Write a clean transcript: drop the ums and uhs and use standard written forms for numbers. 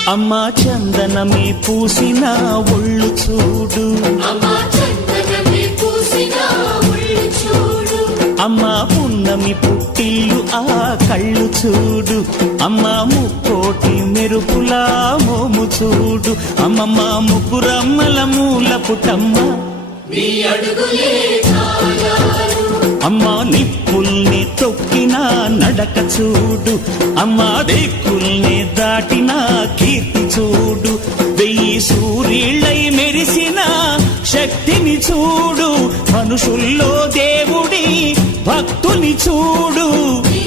అమ్మా చందనమే పూసిన ఒళ్ళు చూడు, అమ్మా పున్నమి పుట్టిల్లు ఆ కళ్ళు చూడు, అమ్మా ముక్కోటి మెరుపులా మోము చూడు, అమ్మమ్మ ముగ్గురమ్మల మూల పుటమ్మ అమ్మా నిప్పుల్ని తొక్కిన నడక చూడు, అమ్మా దిక్కుల్ని దాటిన కీర్తి చూడు, 1000 సూర్యుళ్ళై మెరిసిన శక్తిని చూడు, మనుషుల్లో దేవుడి భక్తుని చూడు.